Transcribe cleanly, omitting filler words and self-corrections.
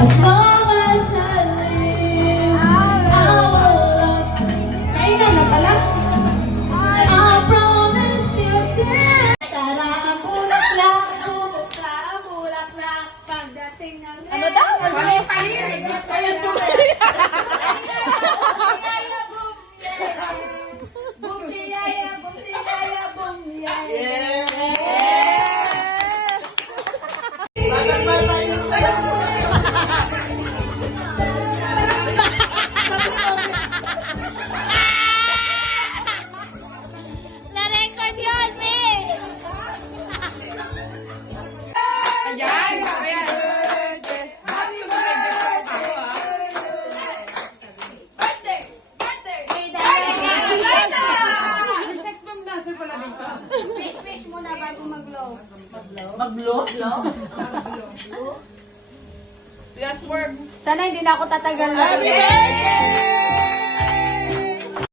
As long as I live, I will love you. Kayo na pala. I promise you till Sara ang bulaklak, bubukla ang bulaklak, pagdating ng Ano daw? Ano yung palirin? Ayun po. Bumtiyaya, bumtiyaya, bumtiyaya. Na-record yun, May! Ayan, ayan. Mas yung mga deserve ako, ah. Birthday! Birthday! May sex bomb dancer pala dito. Fish muna bago mag-blow. Last word. Sana hindi na ako tatagal na. Happy birthday!